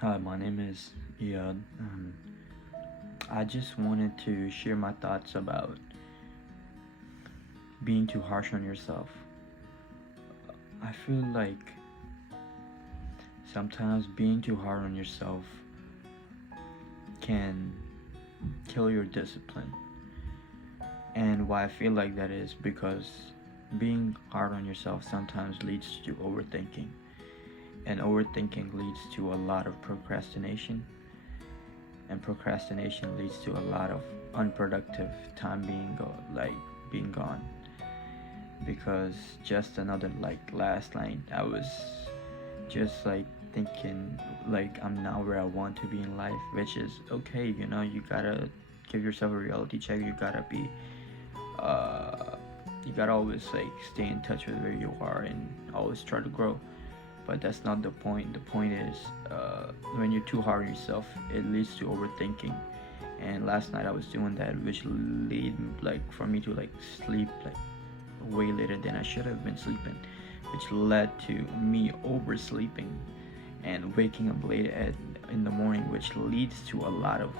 Hi, my name is Iyad. I just wanted to share my thoughts about being too harsh on yourself. I feel like sometimes being too hard on yourself can kill your discipline. And why I feel like that is because being hard on yourself sometimes leads to overthinking, and overthinking leads to a lot of procrastination, and procrastination leads to a lot of unproductive time being gone. Because just another like last line, I was just like thinking like I'm not where I want to be in life, which is okay. You gotta give yourself a reality check. Uh you gotta always like stay in touch with where you are and always try to grow. But that's not the point. The point is, when you're too hard on yourself, it leads to overthinking. And last night I was doing that, which lead like for me to like sleep like way later than I should have been sleeping, which led to me oversleeping and waking up late in the morning, which leads to a lot of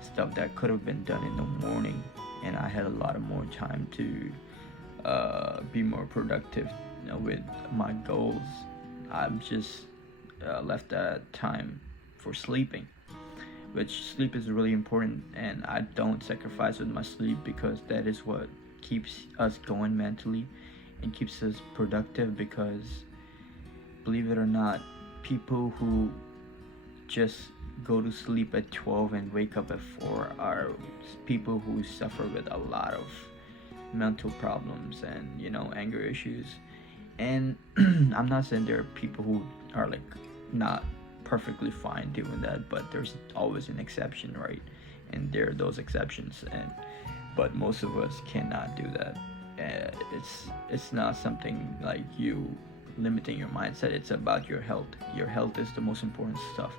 stuff that could have been done in the morning, and I had a lot of more time to be more productive, with my goals. I'm just left that time for sleeping, which sleep is really important, and I don't sacrifice with my sleep because that is what keeps us going mentally and keeps us productive. Because believe it or not, people who just go to sleep at 12 and wake up at 4 are people who suffer with a lot of mental problems and anger issues. And I'm not saying there are people who are like not perfectly fine doing that, but there's always an exception, right? And there are those exceptions, and but most of us cannot do that. It's not something like you limiting your mindset. It's about your health. Your health is the most important stuff.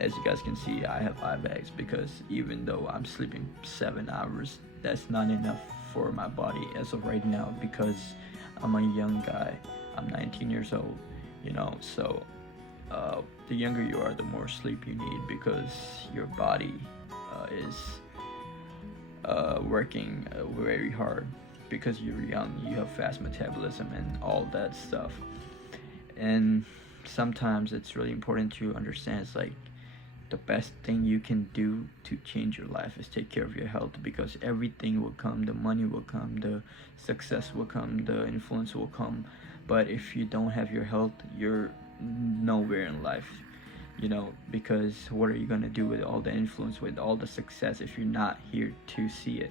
As you guys can see, I have eye bags because even though I'm sleeping 7 hours, that's not enough for my body as of right now, because I'm a young guy. I'm 19 years old, so the younger you are, the more sleep you need, because your body is working very hard. Because you're young, you have fast metabolism and all that stuff. And sometimes it's really important to understand, it's like the best thing you can do to change your life is take care of your health, because everything will come, the money will come, the success will come, the influence will come. But if you don't have your health, you're nowhere in life. Because what are you going to do with all the influence, with all the success, if you're not here to see it?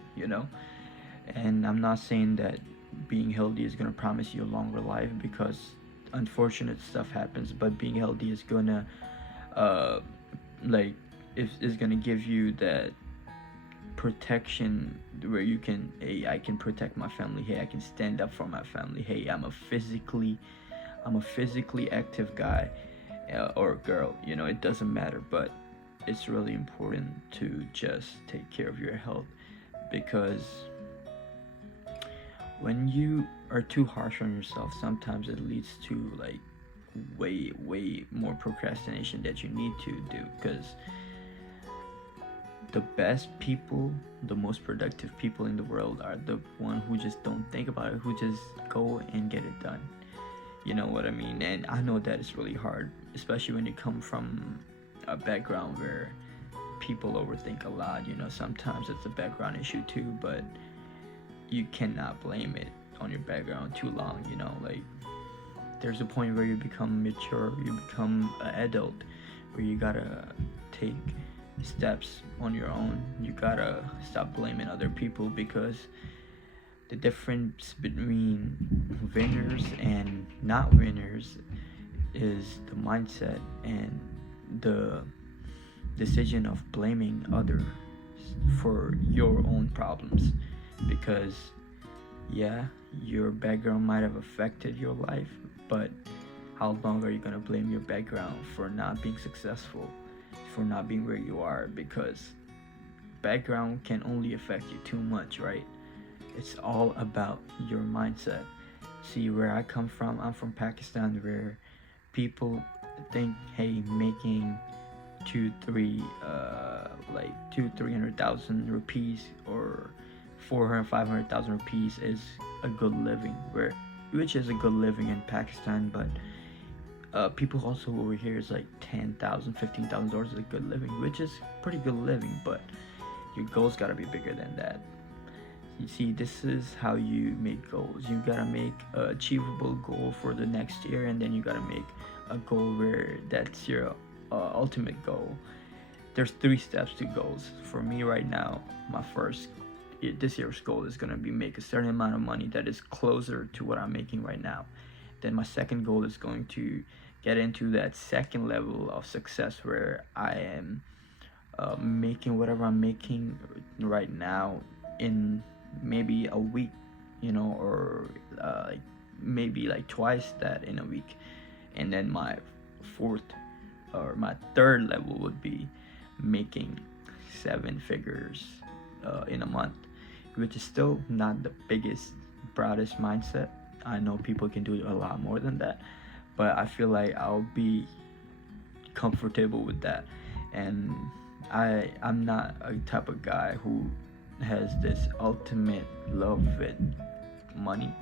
And I'm not saying that being healthy is going to promise you a longer life, because unfortunate stuff happens, but being healthy is going to uh like is going to give you that protection, where you can, hey, I can protect my family, hey, I can stand up for my family, hey, I'm a physically active guy, or girl, it doesn't matter. But it's really important to just take care of your health, because when you are too harsh on yourself, sometimes it leads to like way more procrastination that you need to do. Because the best people, the most productive people in the world, are the one who just don't think about it, who just go and get it done. You know what I mean? And I know that it's really hard, especially when you come from a background where people overthink a lot. Sometimes it's a background issue too, but you cannot blame it on your background too long. Like, there's a point where you become mature, you become an adult, where you gotta take steps on your own. You gotta stop blaming other people, because the difference between winners and not winners is the mindset and the decision of blaming others for your own problems. Because yeah, your background might have affected your life, but how long are you going to blame your background for not being successful, for not being where you are? Because background can only affect you too much, right? It's all about your mindset. See, where I come from, I'm from Pakistan, where people think, hey, making two, three, like 300,000 rupees or 400, 500,000 rupees is a good living, which is a good living in Pakistan, but people also over here is like $10,000, $15,000 is a good living, which is pretty good living, but your goals gotta be bigger than that. You see, this is how you make goals. You gotta make an achievable goal for the next year, and then you gotta make a goal where that's your ultimate goal. There's 3 steps to goals. For me right now, my this year's goal is gonna be make a certain amount of money that is closer to what I'm making right now. Then my second goal is going to get into that second level of success where I am making whatever I'm making right now in maybe a week, or like maybe like twice that in a week. And then my third level would be making 7 figures in a month, which is still not the biggest, broadest mindset. I know people can do a lot more than that, but I feel like I'll be comfortable with that. And I'm not a type of guy who has this ultimate love with money,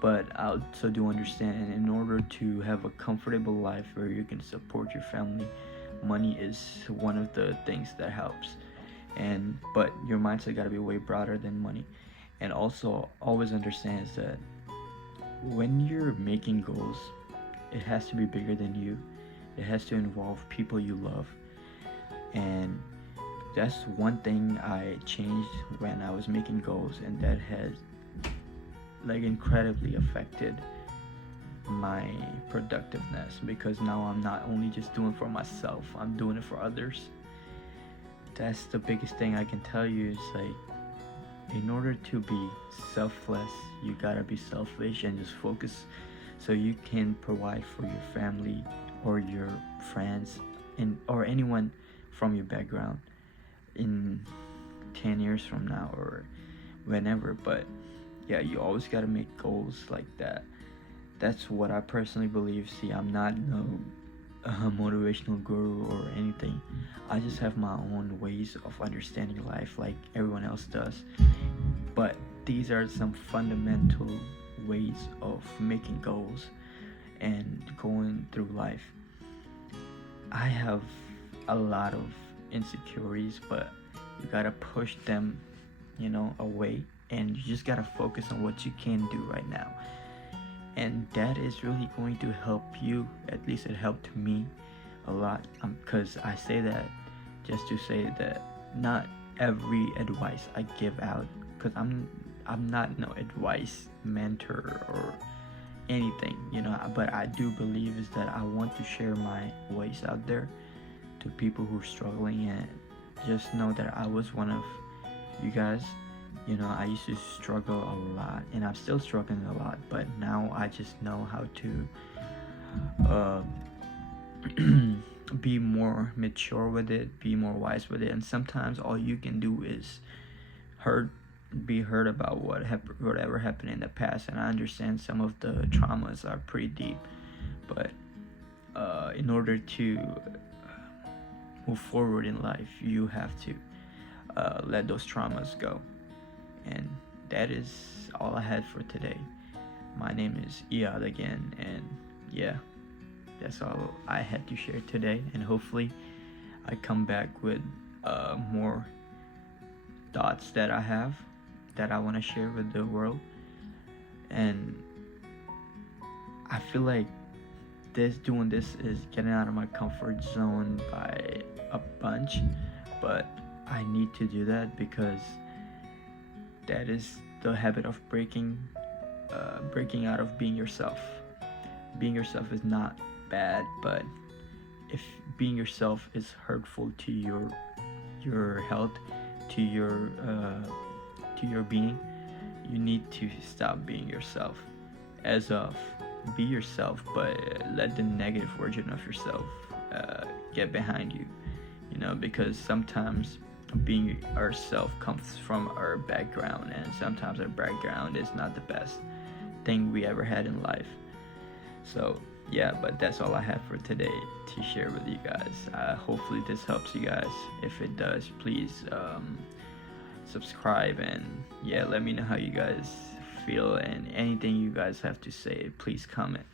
but I also do understand, in order to have a comfortable life where you can support your family, money is one of the things that helps. But your mindset got to be way broader than money. And also always understand is that when you're making goals, it has to be bigger than you. It has to involve people you love. And that's one thing I changed when I was making goals, and that has like incredibly affected my productiveness, because now I'm not only just doing for myself, I'm doing it for others. That's the biggest thing I can tell you is like, in order to be selfless, you gotta be selfish and just focus so you can provide for your family or your friends or anyone from your background in 10 years from now or whenever. But yeah, you always gotta make goals like that. That's what I personally believe. See, I'm not no motivational guru or anything. I just have my own ways of understanding life like everyone else does. But these are some fundamental ways of making goals and going through life. I have a lot of insecurities, but you gotta push them, away, and you just gotta focus on what you can do right now. And that is really going to help you. At least it helped me a lot, because I say that just to say that not every advice I give out, because I'm not no advice mentor or anything, but I do believe is that I want to share my voice out there to people who are struggling, and just know that I was one of you guys. I used to struggle a lot, and I'm still struggling a lot, but now I just know how to be more mature with it, be more wise with it. And sometimes all you can do is be heard about whatever happened in the past. And I understand some of the traumas are pretty deep, but in order to move forward in life, you have to let those traumas go. And that is all I had for today. My name is Iyad again, and yeah, that's all I had to share today. And hopefully I come back with more thoughts that I have that I want to share with the world. And I feel like doing this is getting out of my comfort zone by a bunch, but I need to do that because that is the habit of breaking out of being yourself. Being yourself is not bad, but if being yourself is hurtful to your health, to your being, you need to stop being yourself. Be yourself, but let the negative version of yourself get behind you. Because sometimes being ourselves comes from our background, and sometimes our background is not the best thing we ever had in life. So yeah, but that's all I have for today to share with you guys. Hopefully this helps you guys. If it does, please subscribe, and yeah, let me know how you guys feel, and anything you guys have to say, please comment.